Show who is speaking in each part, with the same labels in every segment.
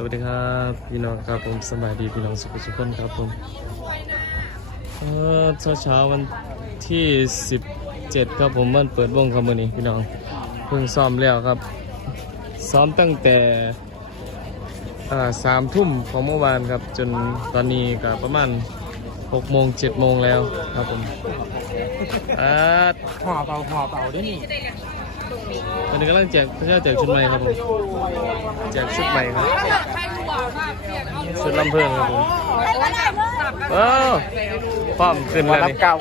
Speaker 1: สวัสดีครับพี่น้องครับผมสบายดีพี่น้องสุขสุขคนครับผมเออเช้าเช้าวันที่ 17 ครับผมมันเปิดวงครับมือนี้พี่น้องเพิ่งซ้อมแล้วครับ ซ้อมตั้งแต่สามทุ่มของเมื่อวานครับ จนตอนนี้ก็ประมาณ6โมง7โมงแล้วครับผมอ่า
Speaker 2: ห่อเป่าห่อเป่าด้วยนี่
Speaker 1: ตอนนี้กำลังแจกพระเจ้าแจกชุดใหม่ครับผมแจกชุดใหม่ครับชุดลำเพลินครับผมเออพร้อมขึ้นแล้วนี่
Speaker 2: เก่า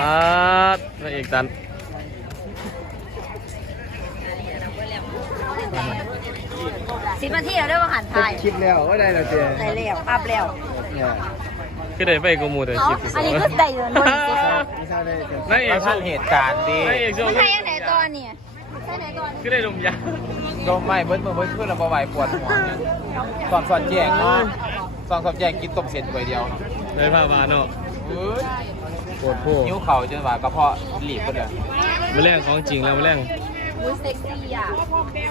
Speaker 1: มาดพระเอกดัน
Speaker 3: สิบนาทีแล้วได้มาหันไทย
Speaker 2: คลิปแล้วว่าได้แล้วเจ๊
Speaker 3: ได้แล้วอัพแล้ว
Speaker 2: เนี่ย
Speaker 1: ก็ได้ไปกูมูแต่
Speaker 3: เอา
Speaker 1: คลิปที่ส
Speaker 3: อั
Speaker 1: อนง
Speaker 3: นี้ก็ได้อยู่นนท์สิ
Speaker 2: ไม่ใช่ได้เจ๊
Speaker 1: นั่นเอง
Speaker 2: ท่านเหตุการณ์ดี
Speaker 1: นั่นเองช่วง
Speaker 3: มันไทยยังไหนตอนเนี่ยใช่ไหนตอน
Speaker 1: ก็ได้ดมยา
Speaker 2: โดนไม่เบิ้ลมือเบิ้ลขึ้นแล้วบ่ไหวปวดหัวสอนสอนแจงเนาะสอนสอนแจงกินต้มเสร็จไปเดียว
Speaker 1: เลยพามาเนาะ
Speaker 2: เอ้ย
Speaker 1: ปวดผู้
Speaker 2: นิ้วเข่าจนว่ากระเพาะหลีบไปเลย
Speaker 1: มาแรงของจริงแล้วมาแรง
Speaker 3: มูเซ็กซี่อะ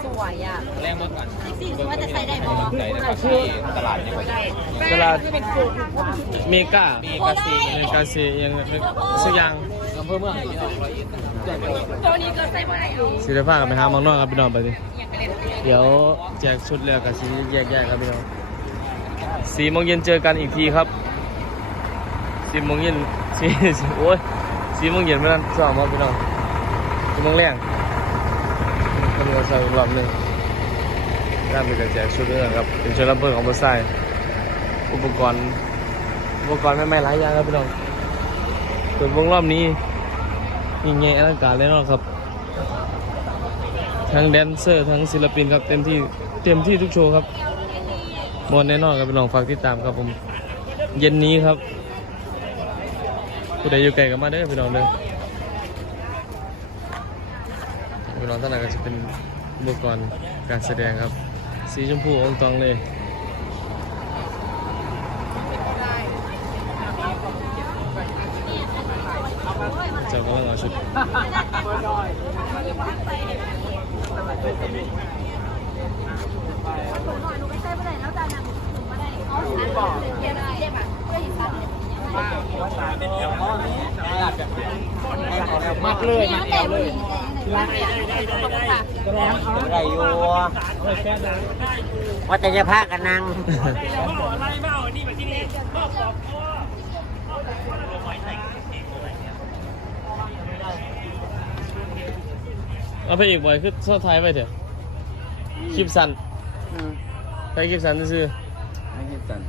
Speaker 3: สวยอะ
Speaker 2: แรงมากกว่า
Speaker 3: ซี่ว่าจะใส่ได้ไหม
Speaker 2: ไหนนะครับที่ตลาดเนี่ย
Speaker 1: ตลาดเมกา
Speaker 2: มีกระซี
Speaker 1: เมกาเซียังสักอย่าง
Speaker 2: อำเภอเมืองที่น้องร้อยเอ็ด
Speaker 3: ตัวนี้ก็ใส่ไม่ได้อยู่
Speaker 1: สิได้พากันไปหาหมองนอกครับพี่น้องไปดิเดี๋ยวแจกชุดแล้วกับสีแยกๆครับพี่น้องสี่โมงเย็นเจอกันอีกทีครับสี่โมงเย็นสี่โอ้ยสี่โมงเย็นไม่นั้นสองมาพี่น้องสี่โมงแรง คนมาใส่อีกรอบหนึงด้านไปกับแจกชุดเรื่องครับ เป็นชุดรับเบิร์ของบอสไซอุปกรณ์ อุปกรณ์ไม่ไม่หลายอย่างครับพี่น้องเปิดวงรอบนี้ยิ่งใหญ่อลังการเลยเนาะครับ ทั้งแดนเซอร์ ทั้งศิลปินครับเต็มที่เต็มที่ทุกโชว์ครับมวนแน่นอนครับพี่น้องฝากติดตามครับผม เย็นนี้ครับผู้ใดอยู่ไกลก็มาเด้อพี่น้องเด้อ พี่น้องท่านไหนก็จะเป็นอุปกรณ์การแสดงครับ สีชมพูองตองเลยเจ้ากำลังเอาชุด
Speaker 3: หนูไม่ใส่ไม่ได้แล้วจานนั้นหนูม่ได้เอาสิบอกเรียนได้แบบเพื่อหิสัน
Speaker 2: มากเลย
Speaker 3: นี่ตั้งแต่บุหรี่แต่ยังไง
Speaker 2: ไรอยู่
Speaker 4: ว่าแต่จะพากันนั่ง
Speaker 1: เอาไปอีกบ่อยคือโซ่ท้ายไปเถอะคลิปสั้นไปคลิปสั้นซื่อ
Speaker 2: ไม่คิดสัน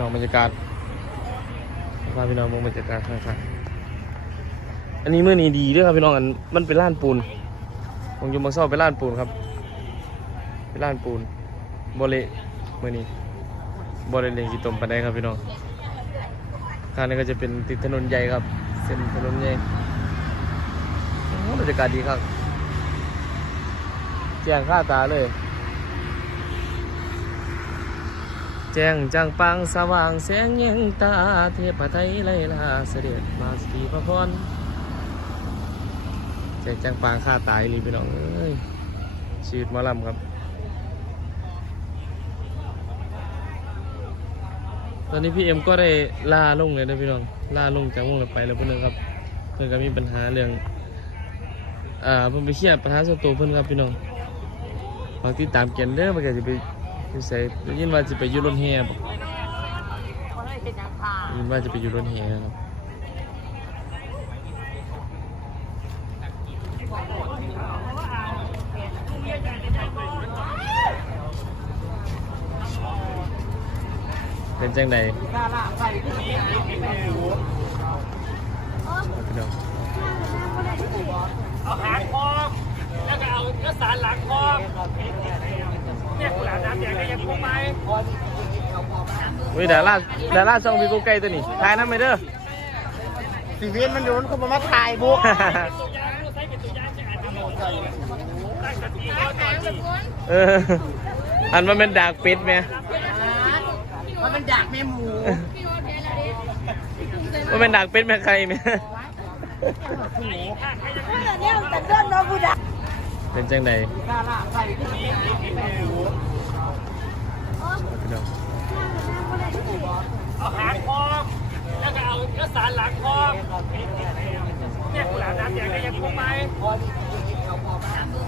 Speaker 1: น้องบรรยากาศพาพี่น้องมองบรรยากาศข้างๆอันนี้เมื่อนี้ดีด้วยครับพี่น้องอันมันเป็นล้านปูนผมอยู่มาซ่อเป็นล้านปูนครับ เป็นล้านปูนบเละเมื่อนี้บริเวณกีตมปันไดครับพี่น้องข้างนี้ก็จะเป็นติดถนนใหญ่ครับ เส้นถนนใหญ่บรรยากาศดีครับแจ้งค่าตาเลย แจ้งจังปังสว่างแสงแยงตาเทพไทยไล่ลาเสด็จมาสีพระพรแจ้งจังปังค่าตายรีพี่น้องเอ้ยชีวิตหมาลำครับตอนนี้พี่เอ็มก็ได้ลาลงเลยนะพี่น้องลาลงจากวงเราไปแล้วเพื่อนครับ เพื่อนก็มีปัญหาเรื่องอ่าเพิ่นไปเครียดปัญหาส่วนตัวเพื่อนครับพี่น้องฝากติดตามเกนเด้อมันก็จะไป ใส่ได้ยินว่าจะไปอยูรถแห่บอก
Speaker 3: เขาเลยเป็นยังพา
Speaker 1: ได้ยินว่าจะไปอยูรถแห่ครับเป็นจังใดครับพี่น้อง
Speaker 5: เอาหางคอแล้วก็เอาเอกสารหลังคอ เนี่ยกุหลาบน้ำแดงก็ยังคงไหม
Speaker 1: เฮ้ยดาราดาราช่องพี่กูไก่ตัวนี้ถ่ายน้ำไหมเด้อ
Speaker 4: สีเวียนมันโดนเขามาถ่ายบุก
Speaker 5: ตัวอย่างผู้ใช้เป็นตัวอย่างจะอ่านจะบอกตั้งสติก่อนก่อนสิ
Speaker 1: เอออันมันเป็นดากปิดไหม
Speaker 4: มันเป็นดักแม่หมู
Speaker 1: มันเป็นดากปิดไหมใครไหม
Speaker 3: เนี่ยแต่เดินมาบุดา
Speaker 1: เป็นจังใด
Speaker 4: ดาราใส่ที่นี่
Speaker 1: พี่น้อง
Speaker 5: เอาหางคองแล้วก็เอาเอกสารหลังคองเนี่ยกุหลาบน้ำแดงก็ยังคงไป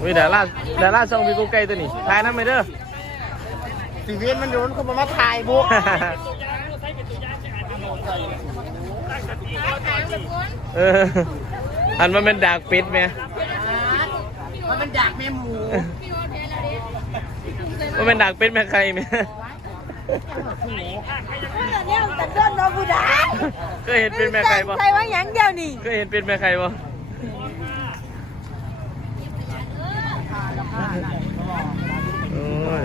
Speaker 1: อุ้ยดาราดาราช่องพี่กูไก่ตัวนี้ทายน้ำไปเด้อ
Speaker 4: สีเวียนมันโดนเขามาถ่ายบุก
Speaker 5: ตัวอยางเราใช้เป็นตัวอยางจะอ่านเป็นหมดตั้งสติก่อนก่อนสิ
Speaker 1: เอออันมันเป็นดากปิดไหม
Speaker 4: มันเป็นดักแม่หมู
Speaker 1: มันเป็นดากปิดไหมใครไหม
Speaker 3: เนี่ยแต่เดินโดนผู้ใด
Speaker 1: เคยเห็นเป็นแม่ใครบ่
Speaker 3: ใครว่าหยังเดียวนี่
Speaker 1: เคยเห็นเป็นแม่ใครบ่โอ้ย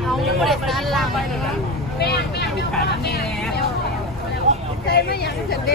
Speaker 3: เอาบริษัทลังแม่แม่แม่แม่ใครไม่หยังฉันดิ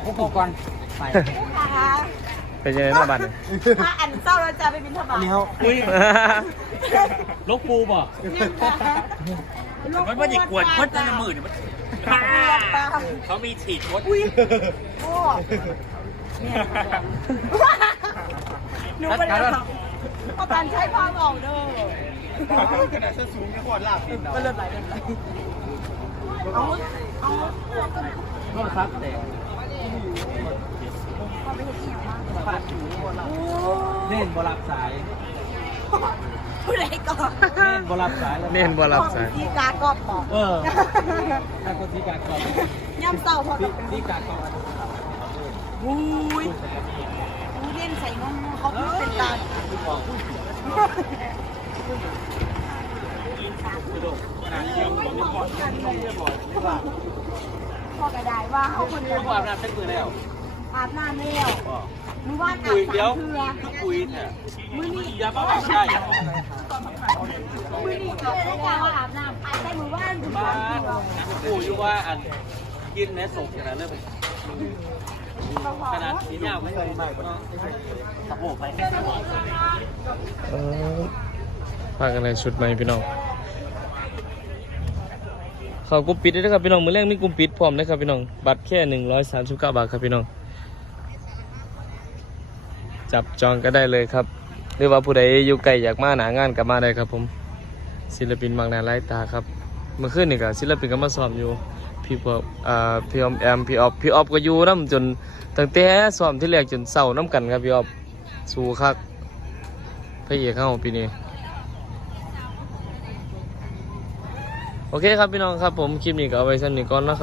Speaker 2: กพวกผมก่อนไป
Speaker 1: เป็นยังไงหน้าบัตร
Speaker 3: ถ้าอันเศร้าเราจะไปบินทบาท
Speaker 4: เนี้ย
Speaker 5: อุ้ยลกปูบ่มันว่าจะกวดพดในมือเนี่ยมันเขามีฉีดพด
Speaker 3: โอ้หนูเป็นอะไรพอการใช้ผ้าออกเด้อ
Speaker 4: ขนาดเส้นสูงที่ขวดหลับ
Speaker 3: มันเลือดไหลเลือดไหลเอาเอา
Speaker 2: ต้นครับแต่เล่นบอลับสาย
Speaker 3: ผู้ใดก่อน
Speaker 2: เล่นบอลับสายแล้ว
Speaker 1: เน่นบ่รับสาย
Speaker 3: ที่กากอบบอก
Speaker 2: เออถ้าคนที่การกรอบ
Speaker 3: ย่ำเศร้าพอ
Speaker 2: ที่ที่การกรอบ
Speaker 3: อุ้ยผู้เล่นใส่นมเขาพูดเป็นตาพอกระไดว่าเขาคนเดียว
Speaker 2: ผู้อาบน้ำเป็นมือแล้ว
Speaker 3: อาบน้ำแล้วมือว่านอาบ
Speaker 2: คุย
Speaker 3: สา
Speaker 2: เดี๋ยว
Speaker 3: มเทือ
Speaker 2: คุยเนี่ย
Speaker 3: มือนี่
Speaker 2: ยาบ้าไม่ใช่
Speaker 3: มือนี่เคยได้กล่าวว่าอาบน้ำอาบแต่มือว่านถึง
Speaker 2: บ้า
Speaker 3: สามเทือ
Speaker 2: กูอยู่ว่าอันกินแหนสกขนาดเริ่ม ขนาดนี้ยาวไม่เคยไม่ตะโพกไป
Speaker 1: พากันเลยชุดใหม่พี่น้องเขากุมปิดด้วยครับพี่น้องมือแรกมีกุมปิดพร้อมนะครับพี่น้อง บัตรแค่หนึ่งร้อยสามสิบเก้าบาทครับพี่น้อง จับจองก็ได้เลยครับ หรือว่าผู้ใดอยู่ไกลอยากมาหนางานก็มาได้ครับผม ศิลปินมากหน้าหลายตาครับ เมื่อคืนนี่ก็ศิลปินก็มาซ้อมอยู่ พี่พวกอ่าพี่ออมแอมพี่ออฟพี่ออฟก็อยู่น้ำจนตั้งแต่ซ้อมที่แรกจนเศร้าน้ำกันครับพี่ออฟสู้คักพระเอกเข้าปีนี้โอเคครับพี่น้องครับผมคลิปนี้ก็เอาไว้สั้นนี้ก่อนนะครับ